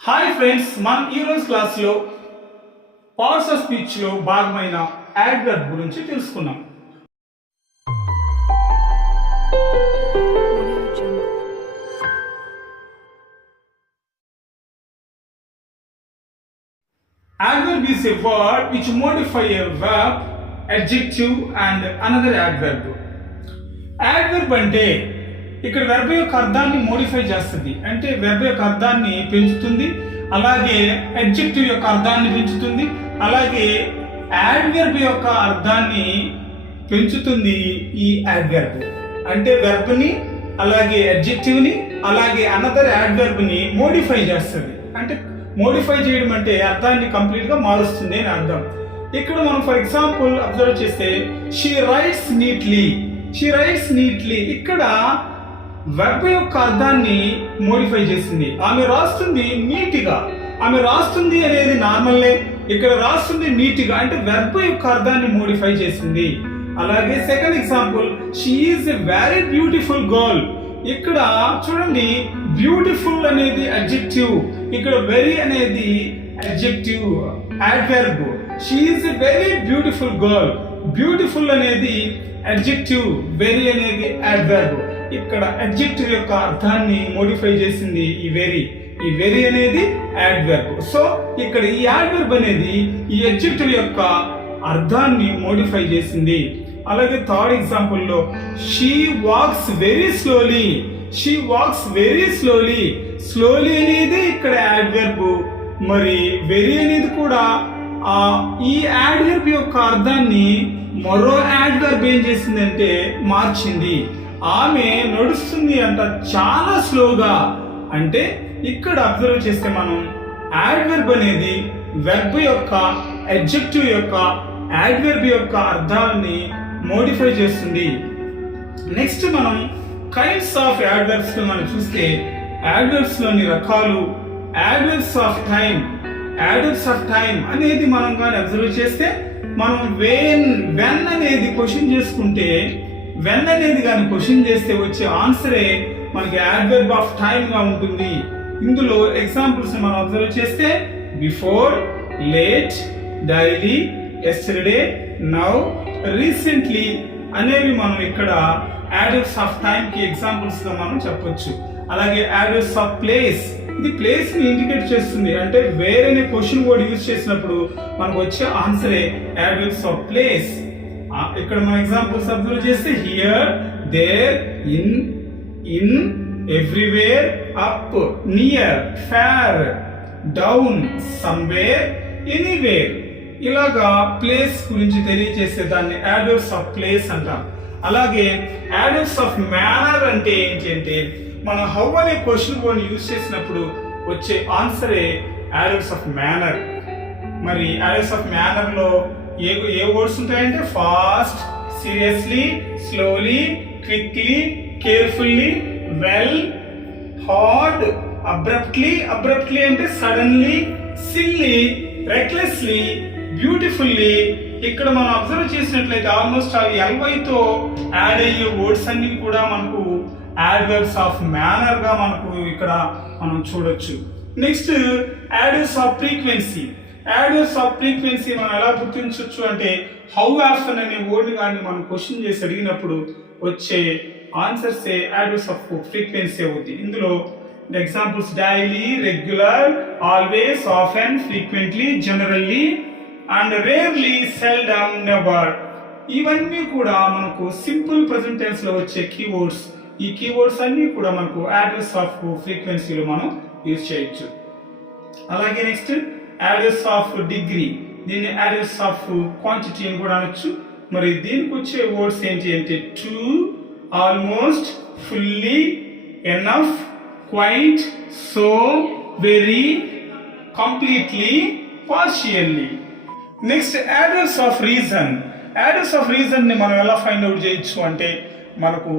Hi friends, మనం ఈరోజు క్లాస్లో పార్ట్స్ ఆఫ్ స్పీచ్లో భాగమైన యాడ్వర్బ్ గురించి తెలుసుకున్నాం. Adverb is a word which modify a verb, adjective and another adverb. Adverb అంటే ఇక్కడ వెర్బ్ యొక్క అర్థాన్ని మోడిఫై చేస్తుంది, అంటే వెర్బ్ యొక్క అర్థాన్ని పెంచుతుంది, అలాగే అడ్జెక్టివ్ యొక్క అర్థాన్ని పెంచుతుంది, అలాగే యాడ్వర్బ్ యొక్క అర్థాన్ని పెంచుతుంది. ఈ యాడ్వర్బ్ అంటే వెర్బ్ని అలాగే అడ్జెక్టివ్ని అలాగే అనదర్ యాడ్వర్బ్ని మోడిఫై చేస్తుంది. అంటే మోడిఫై చేయడం అంటే అర్థాన్ని కంప్లీట్గా మారుస్తుంది అని అర్థం. ఇక్కడ మనం ఫర్ ఎగ్జాంపుల్ అబ్జర్వ్ చేస్తే షీ రైట్స్ నీట్లీ ఇక్కడ వెర్బ్ యొక్క అర్థాన్ని మోడిఫై చేసింది. ఆమె రాస్తుంది నీట్గా. ఆమె రాస్తుంది అనేది నార్మల్లే, ఇక్కడ రాస్తుంది నీట్గా అంటే వెర్బ్ యొక్క అర్థాన్ని మోడిఫై చేసింది. అలాగే second example she is a very beautiful girl. ఇక్కడ చూడండి, బ్యూటిఫుల్ అనేది అడ్జెక్టివ్, ఇక్కడ వెరీ అనేది adjective adverb. She is a very beautiful girl. Beautiful అనేది అడ్జెక్టివ్, వెరీ అనేది యాడ్వర్బ్. ఇక్కడ అడ్జెక్టివ్ యొక్క అర్థాన్ని మోడిఫై చేసింది ఈ వెరీ అనేది యాడ్వర్బ్. సో ఇక్కడ ఈ యాడ్వర్బ్ అనేది ఈ అడ్జెక్టివ్ యొక్క అర్థాన్ని మోడిఫై చేసింది. అలాగే థర్డ్ ఎగ్జాంపుల్లో she walks very slowly. Slowly అనేది ఇక్కడ యాడ్వర్బ్, మరి వెరీ అనేది కూడా ఈ యాడ్వర్బ్ యొక్క అర్థాన్ని మరో యాడ్వర్బ్ ఏం చేసిందంటే మార్చింది. ఆమె నడుస్తుంది అంట చాలా స్లోగా. అంటే ఇక్కడ అబ్జర్వ్ చేస్తే మనం యాడ్వర్బ్ అనేది వెర్బ్ యొక్క అడ్జెక్టివ్ యొక్క యాడ్వర్బ్ యొక్క అర్థాలని మోడిఫై చేస్తుంది. నెక్స్ట్ మనం కైండ్స్ ఆఫ్ యాడ్వర్బ్స్ మనం చూస్తే యాడ్వర్బ్స్ లోని రకాలు. యాడ్వర్బ్స్ ఆఫ్ టైం అనేది మనం కానీ అబ్జర్వ్ చేస్తే మనం వెన్ అనేది క్వశ్చన్ చేసుకుంటే, వెన్ అనేది కానీ క్వశ్చన్ చేస్తే వచ్చే ఆన్సరే మనకి యాడ్వర్బ్ ఆఫ్ టైం గా ఉంటుంది. ఇందులో ఎగ్జాంపుల్స్ మనం అబ్జర్వ్ చేస్తే before, late, daily, yesterday, now, recently అనేవి మనం ఇక్కడ యాడ్వర్బ్స్ ఆఫ్ టైం కి ఎగ్జాంపుల్స్ గా మనం చెప్పొచ్చు. అలాగే యాడ్వర్బ్స్ ఆఫ్ ప్లేస్, ఇది ప్లేస్ ని ఇండికేట్ చేస్తుంది. అంటే వేర్ అనే క్వశ్చన్ వర్డ్ యూజ్ చేసినప్పుడు మనకు వచ్చే ఆన్సరే యాడ్వర్బ్స్ ఆఫ్ ప్లేస్. ఇక్కడ మన ఎగ్జాంపుల్స్ అబ్జర్వ్ చేస్తే here, there, in, everywhere, up, near, far, down, somewhere, anywhere. ఇలాగా ప్లేస్ గురించి తెలియజేసే దాన్ని యాడ్వర్బ్స్ ఆఫ్ ప్లేస్ అంటాం. అలాగే యాడ్వర్బ్స్ ఆఫ్ మేనర్ అంటే ఏంటి అంటే మనం హౌ అనే క్వశ్చన్ వర్డ్ యూజ్ చేసినప్పుడు వచ్చే ఆన్సరే యాడ్వర్బ్స్ ఆఫ్ మేనర్. మరి యాడ్వర్బ్స్ ఆఫ్ మేనర్ లో ఏ వర్డ్స్ ఉంటాయంటే fast, seriously, slowly, quickly, carefully, well, hard, abruptly అంటే సడన్లీ, సిల్లీ, రెక్లెస్లీ, బ్యూటిఫుల్లీ. ఇక్కడ మనం అబ్జర్వ్ చేసినట్లయితే ఆల్మోస్ట్ అవి ఎల్వైతో యాడ్ అయ్యే వర్డ్స్ అన్ని కూడా మనకు యాడ్వర్బ్స్ ఆఫ్ మేనర్ గా మనకు ఇక్కడ మనం చూడొచ్చు. Next adverbs off frequency. Adverbs off frequency మనం ఎలా గుర్తించవచ్చు అంటే హౌ ఆఫెన్ అనే వర్డ్ కానీ మనం క్వశ్చన్ చేసి అడిగినప్పుడు వచ్చే ఆన్సర్స్ యాడ్వర్బ్స్ ఆఫ్ ఫ్రీక్వెన్సీ అవుతుంది. ఇందులో examples daily, regular, always, often, frequently, generally and rarely, seldom, never. ఇవన్నీ కూడా మనకు సింపుల్ ప్రెజెంట్ టెన్స్ లో వచ్చే కీవర్డ్స్. ఈ కీవర్డ్స్ అన్ని కూడా మనకు యాడ్వర్బ్స్ ఆఫ్ ఫ్రీక్వెన్సీలో మనం యూజ్ చేయొచ్చు. అలాగే నెక్స్ట్ యాడ్వర్బ్స్ ఆఫ్ డిగ్రీ, దీన్ని యాడ్వర్బ్స్ ఆఫ్ క్వాంటిటీ అని కూడా అనొచ్చు. మరి దీనికి వచ్చే వర్డ్స్ ఏంటి అంటే too, almost, fully, enough, quite, so, very, completely, partially. Next adverbs of reason. Adverbs of reason ని మనం ఎలా ఫైండ్ అవుట్ చేయొచ్చు అంటే మనకు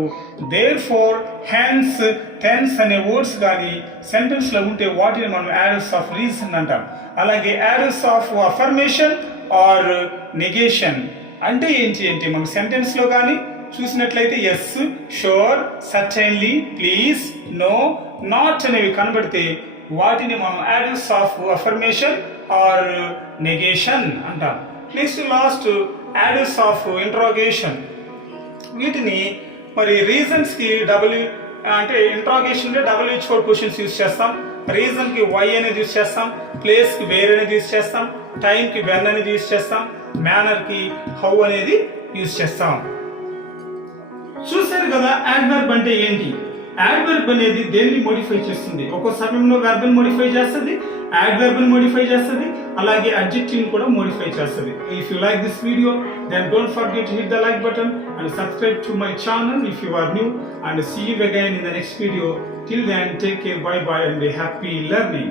దేర్ ఫోర్, హెన్స్, టెన్స్ అనే వర్డ్స్ కానీ సెంటెన్స్ లో ఉంటే వాటిని మనం యాడ్వర్బ్స్ ఆఫ్ రీజన్ అంటాం. అలాగే adverbs of affirmation or negation అంటే ఏంటి అంటే మనం సెంటెన్స్ లో కానీ చూసినట్లయితే yes, sure, certainly, please, no, not అనేవి కనబడితే వాటిని మనం adverbs of affirmation or negation అంటాం. Next last adverbs of interrogation. వీటిని మరి రీజన్స్కి అంటే ఇంట్రాగేషన్లో WH4 క్వశ్చన్స్ యూస్ చేస్తాం, రీజన్కి వై అనేది యూస్ చేస్తాం, ప్లేస్కి వేర్ అనేది యూస్ చేస్తాం, టైంకి వెన్ అనేది యూస్ చేస్తాం, మేనర్కి హౌ అనేది యూస్ చేస్తాం. చూసారు కదా యాడ్వర్బ్ అంటే ఏంటి. యాడ్వర్బ్ అనేది దేన్ని మోడిఫై చేస్తుంది, ఒక్కో సమయంలో వెర్బ్ మోడిఫై చేస్తుంది, యాడ్వర్బ్ మోడిఫై చేస్తుంది, అలాగే అడ్జెక్టివ్ కూడా మోడిఫై చేస్తుంది. If you like this video then don't forget to hit the like button and subscribe to my channel if you are new, and see you again in the next video. Till then, take care, bye bye, and happy learning.